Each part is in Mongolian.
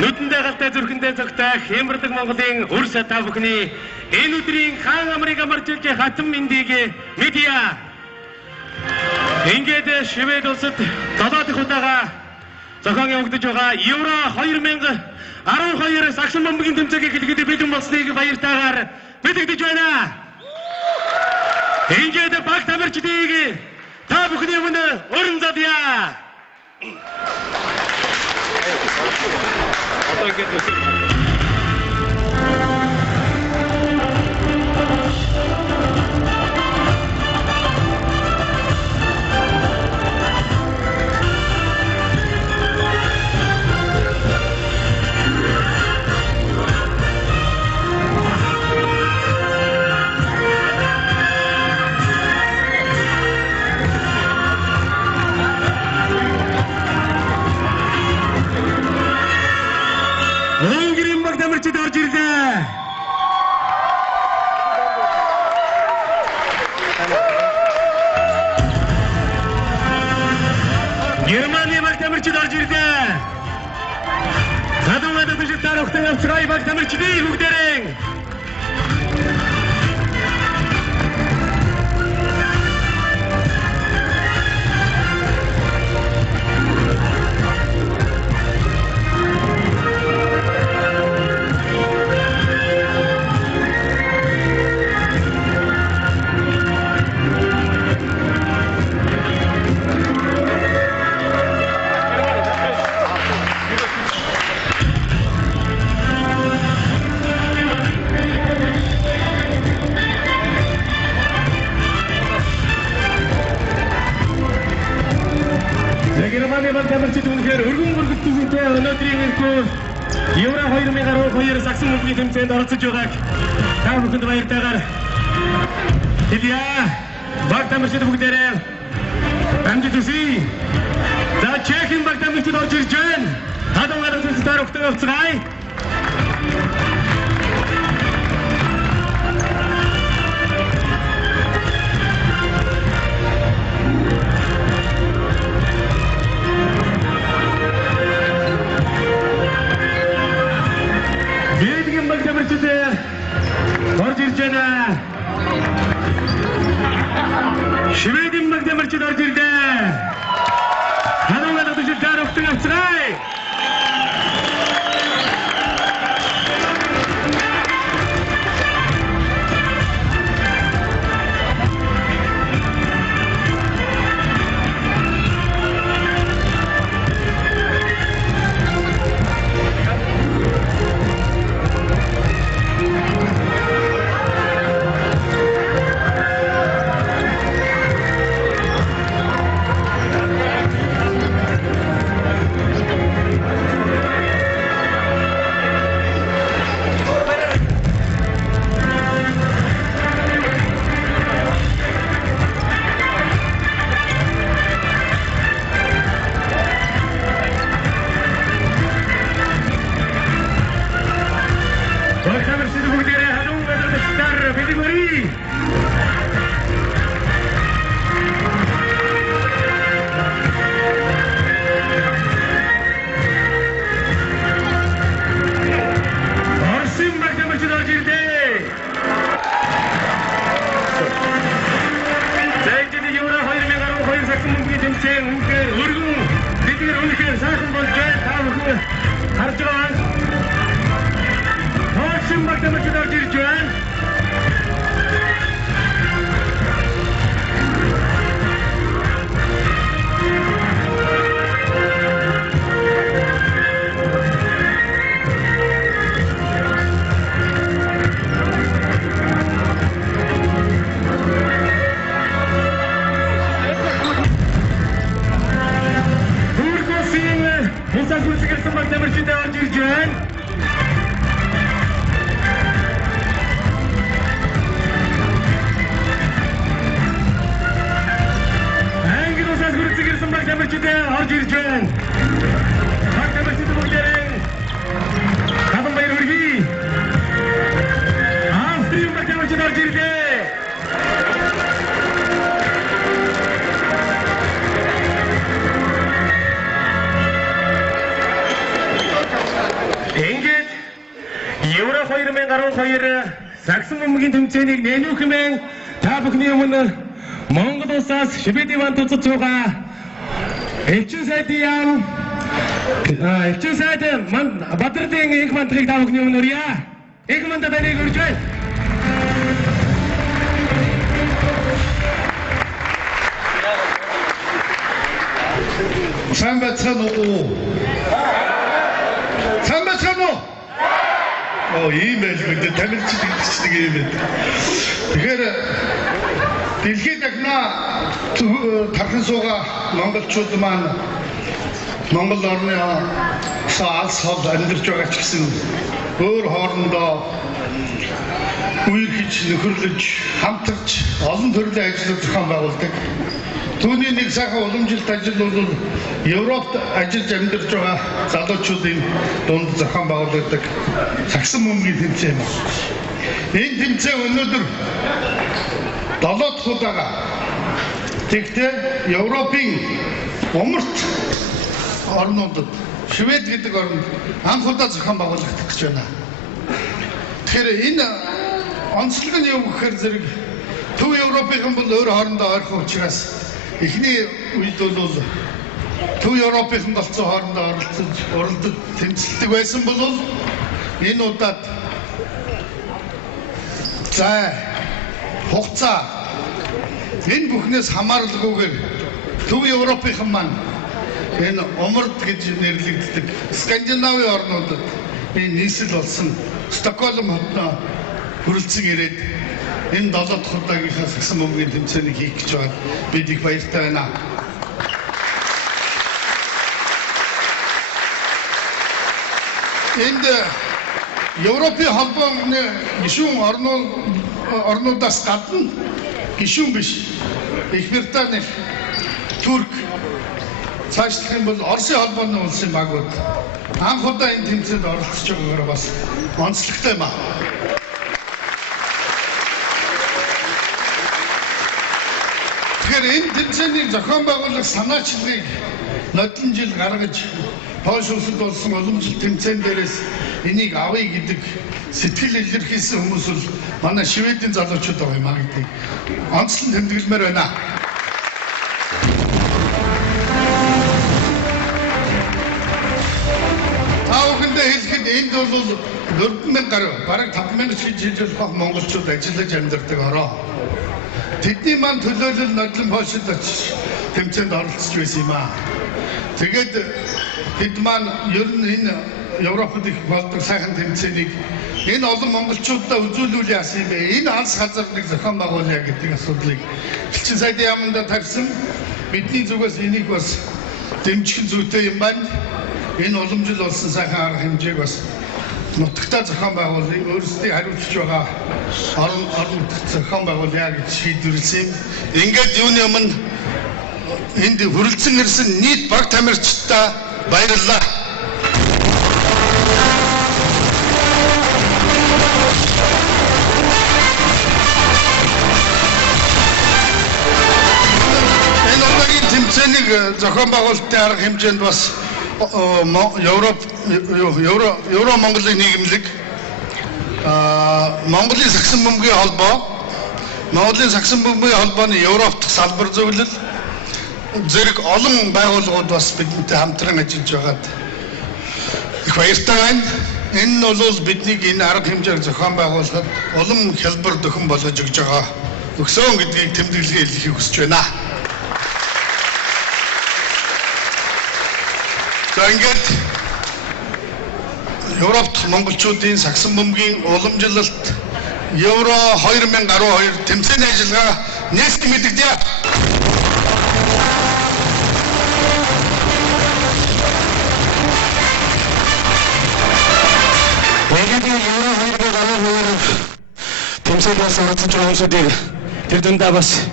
Нүдэндээ галтай зүрхэндээ зөгтэй Хямрдаг Монголын үр та бүхний энэ өдрийн хаан амрыг амарчилж хатан мэндийг мэдье. Ингээд Швед улсад 7 дахь удаага зохион явагдаж байгаа Евро 2012 сагсан бомбын тэмцээний хэлгэдэд бэлэн болсныг баяртайгаар мэдэгдэж байна. Ингээд багт амарчдыг та бүхний өмнө өрн задъя. Одоо ингэж орж ирлээ. Германы багт амарчид орж ирлээ. Гадуур төшөлтөөр өгтөн авцгай багт амарчдын бүгдээрээ Евро 2012 сагсан бомбын тэмцээнд оролцож байгааг та бүхэнд баяртайгаар хэлье. Багт амарчид бүгдээрээ амжилт хүсье. За Чехийн багт амарчид орж ирж байна. Гадуур төсөлтөөр өгтөн авцгай. орж ирж байна. Шведийн багт амарчид орж ирлээ. Гадуур төсөлтөөр өгтөн авцгай. Евро 2012 Саксан бөмбөгийн тэмцээнийг нэнүү хэмээн та бүхний өмнө Монгол улсаас Шведийн туцаж байгаа элчин сайдын Бадрын инх мантрыг та бүхний өмнө өрье. Инх мантад таныг өрж байна. Сайн байцгаана уу? Сайн байцгаана уу? Ийм байж мэдээ тамирчид ингэдэг юм байна. Тэгэхээр дэлхийд дахна тархан сууга монголчууд маань Монгол орны алс хол амьдарч байгаа ч гэсэн өөр хоорондоо үерхэж, нөхөрлөж, хамтарч олон төрлийн ажлууд зохион байгуулдаг. Түүний нэг сайхан уламжилт ажил бол Европт ажиллаж амьдарч байгаа залуучуудын дунд зохион байгуулдаг Саксан бөмбөгийн тэмцээн юм. Энэ тэмцээн өнөөдөр 7 дахь удаага. Тэгтээ Европын умарт орнуудад Швед гэдэг орнд анх удаа зохион байгуулагдах гэж байна. Тэгэхээр энэ онцлог нь юу гэхээр зэрэг Төв Европын бол өөр хоорондоо ойрхон учраас эхний үед бол Төв Европын болцсон хоорондоо оролцож тэмцэлдэг байсан бол энэ удаад за хугацаа энэ бүхнээс хамааралгүйгээр Төв Европын маань энэ умард гэж нэрлэгддэг Скандинавын орнуудад энэ нийслэл болсон Стокгольм хотноо хүрэлцэн ирээд энэ 7 дахь удаагийнхаа Саксан бөмбөгийн тэмцээнийг хийх гэж байна. Бид их баяртай байна. Энд Европын холбооны гишүүн орнуудаас гадна гишүүн биш Их Британи, Турк, цаашлах юм бол Оросын холбооны улсын багууд анх удаа энэ тэмцээнд оролцож байгаагаар бас онцлогтой юм аа. Тэгэхээр энэ тэмцээний зохион байгуулах санаачлагыг нодлон жил гаргаж Польш улсад болсон уламжлалт тэмцээн дээрээс энийг авъя гэдэг сэтгэл илэрхийлсэн хүмүүс бол манай Шведийн залуучууд байгаа юм аа гэдэг онцлон тэмдэглэмээр байна. Хэлэхэд энд бол 4,000 гаруй, бараг 5,000 жил монголчууд ажиллаж амьдардаг ороо. Тэдний маань төлөөлөл нодлон Польшид очиж тэмцээнд оролцож байсан юм аа. Тэгээд тэд маань ер нь энэ Европод их болдог сайхан тэмцээнийг энэ олон монголчуудаа үзүүлүүлээ яасан юм бэ? Энэ алс газар нэг зохион байгуулъя гэдэг асуудлыг элчин сайдын яамдаа тавьсан. Бидний зүгээс энийг бас дэмжих зүйтэй юм байна. Энэ уламжил болсон сайхан арга хэмжээг бас нутагтаа зохион байгуулъя, өөрсдийн хариуцж байгаа орон зохион байгуулъя гэж шийдвэрлсэн юм. Ингээд юуны өмнө энд хүрэлцэн ирсэн нийт баг тамирчдаа баярлалаа. Энэ удаагийн тэмцээнийг зохион байгуулалтын арга хэмжээнд бас Евро Монголын нийгэмлэг Монголын Саксан бөмбөгийн холбоо Монголын Саксан бөмбөгийн холбооны Европ дахь салбар зөвлөл зэрэг олон байгууллагууд бас бидэнтэй хамтран ажиллаж байгаад их баяртай байна. Энэ нь бол биднийг энэ арга хэмжээг зохион байгуулахад улам хялбар дөхөн болгож өгж байгаа өгсөн гэдгийг тэмдэглэгээ хэлхийг хүсэж байна. За ингээд Европт монголчуудын Саксан бөмбөгийн уламжлалт Евро 2012 тэмцээний ажиллагаа нээсд мэдэгдэе. Евро 2012 тэмцээнд оролцож байгаа хүмүүсийг тэр дундаа бас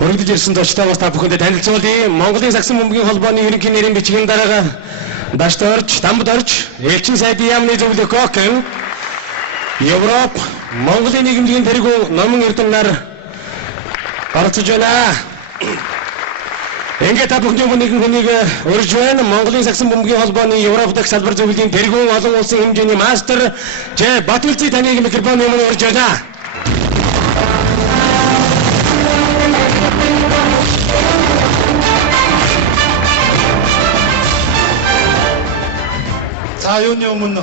өргөдөж ирсэн зочдоо бас та бүхэндээ танилцуулъя. Монголын Саксан бөмбөгийн холбооны ерөнхий нэрийн бичгийн дараагаар Дашт орж, Дамбад орж, элчин сайдын яамны зөвлөх Кокен, Европ, Монголын нийгэмлэгийн тэргүү Номон Эрдэнэ нар оролцож байна. Ингээд та бүхний хүнийг урьж байна. Монголын сагсан бөмбөгийн холбооны Европ дахь салбар зөвлөлийн тэргүүн олон улсын хэмжээний мастер Ж Батүлзий таныг микрофон өмнө урьж байна. За юуны өмнө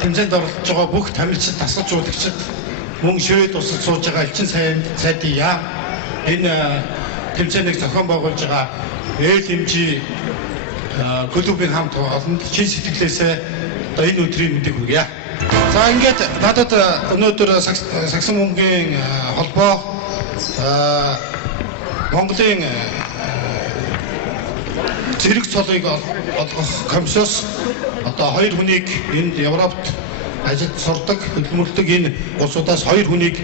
тэмцээнд оролцож байгаа бүх тамирчид, тасгаж жуулагчид мөн шивэд тусалж сууж байгаа элчин сайдын яам энэ тэмцээнийг зохион байгуулж байгаа LMG клубын хамт олонд чин сэтгэлээсээ одоо энэ өдрийн мэндийг хүргье. За ингээд надад өнөөдөр сагсан бөмбөгийн холбоо Монголын зэрэг цолыг олгох комиссоос одоо 2 хүнийг энд Европт ажилд сурдаг, хөдөлмөрлөдөг энэ улсуудаас 2 хүнийг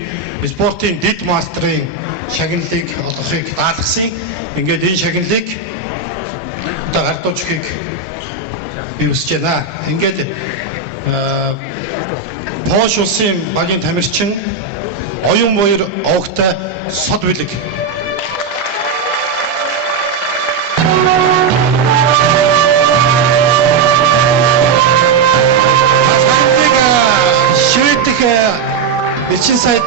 спортын дэд мастрын шагналыг олгохыг даалгасан. Ингээд энэ шагналыг одоо гардууж өгөхийг би хүсэж байна. Ингээд Польш улсын багийн тамирчин оюун буяр Огтай сод билэг. Шведх элчин сайд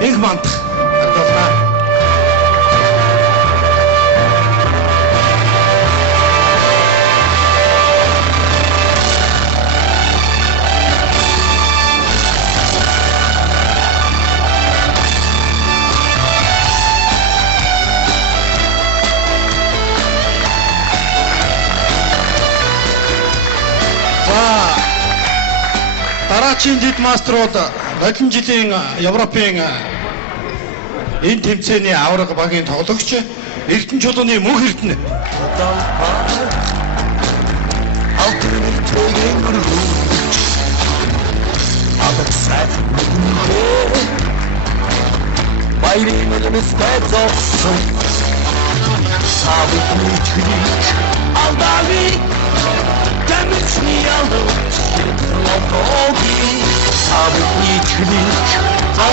инх мандах ардуулна. Дараагийн дэд маструуд олон жилийн Европын энэ тэмцээний авраг багийн тоглогч Эрдэнэ чулууны мөнх Эрдэнэ.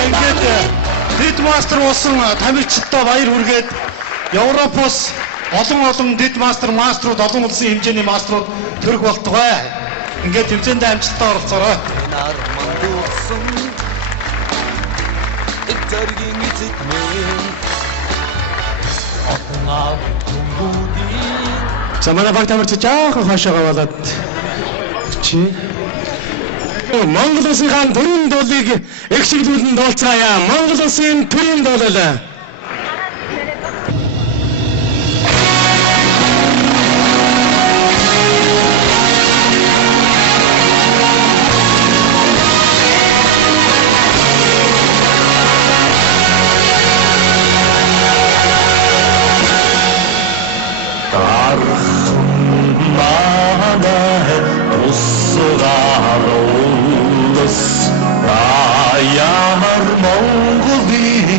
Ингээд дэд мастер болсон тамирчидтай баяр хүргээд Европоос олон дэд маструуд олон улсын хэмжээний маструуд төрөх болтугай. Ингээд тэмцээнд амжилттай оролцоорой. Самана баг тамирч жаахан хашаага болоод чи Монгол улсын хаан төрийн дуулыг их чиглүүлэн дуулцгаая. Монгол улсын төрийн дуулаа. Mongolia,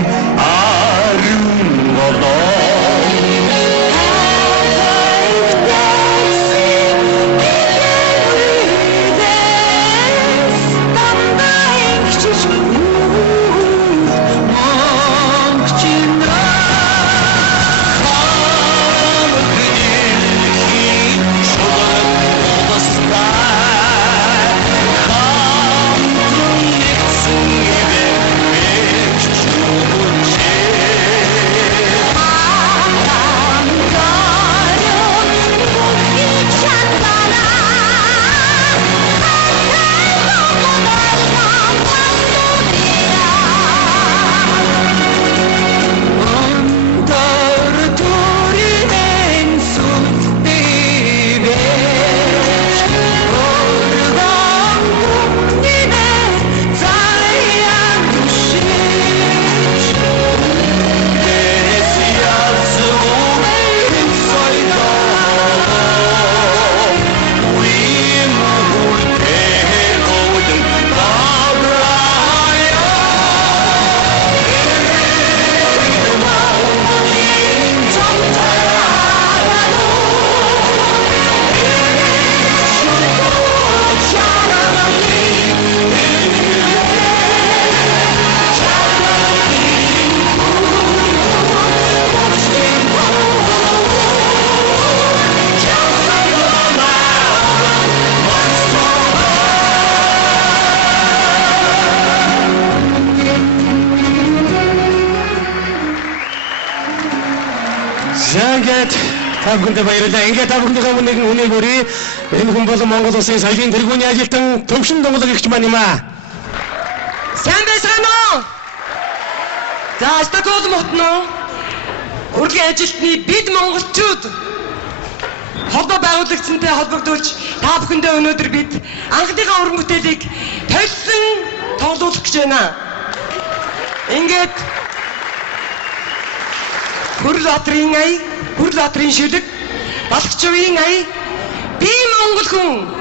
Та бүхэндээ баярлалаа. Ингээд та бүхэндээ нэгэн хүнийг өрье. Энэ хүн бол Монгол Улсын соёлын тэргүүний ажилтан Төвшин Донголог гэгч маань юм аа. Сайн байцгаана уу? За, статус мотно. Урлагийн ажилтны бид монголчууд холбоо байгуулагчтай холбогдуулж та бүхэндээ өнөөдөр бид анхныхаа уран бүтээлийг толсон тоглуулах гэж байна. Ингээд Хүрл Отрын ая, Хүрл Отрын шилэг, Балхчвын ая, би монгол хүн.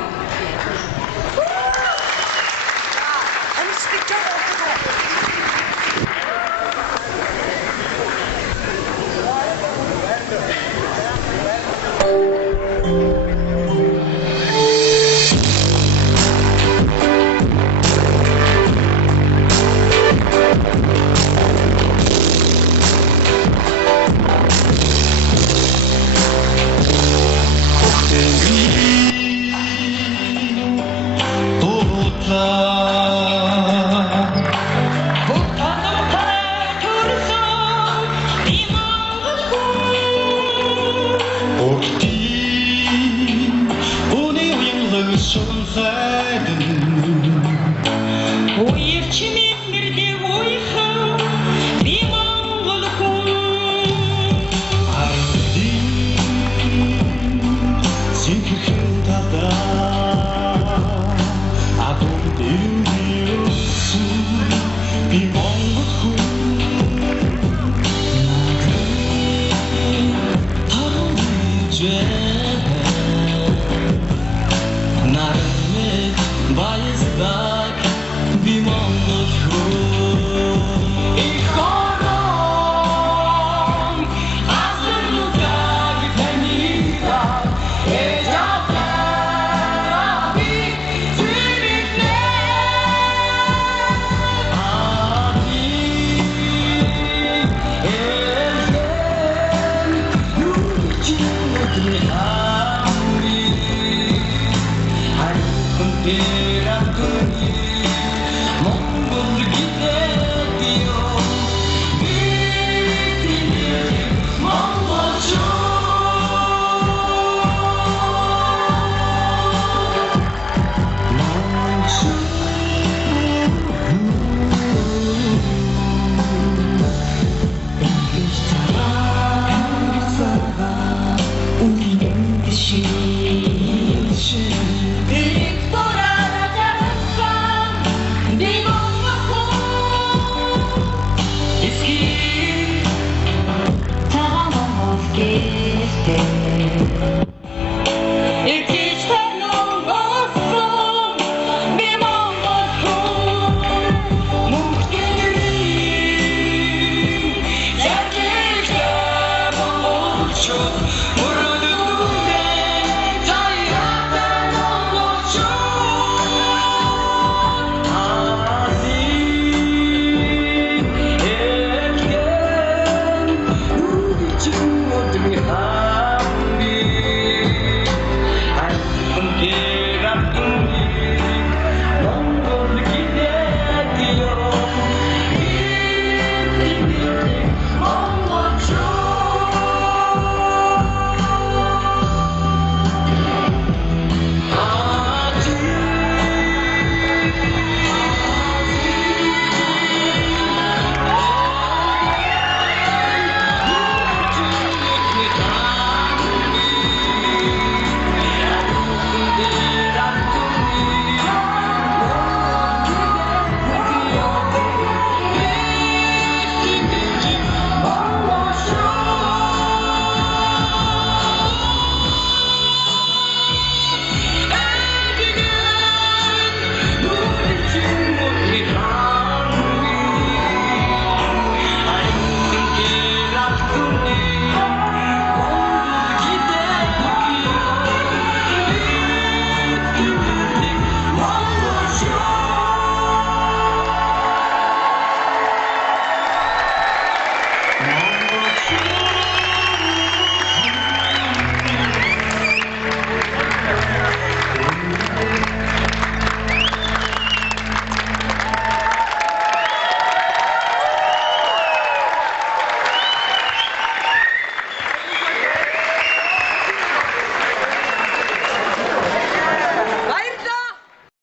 Yeah.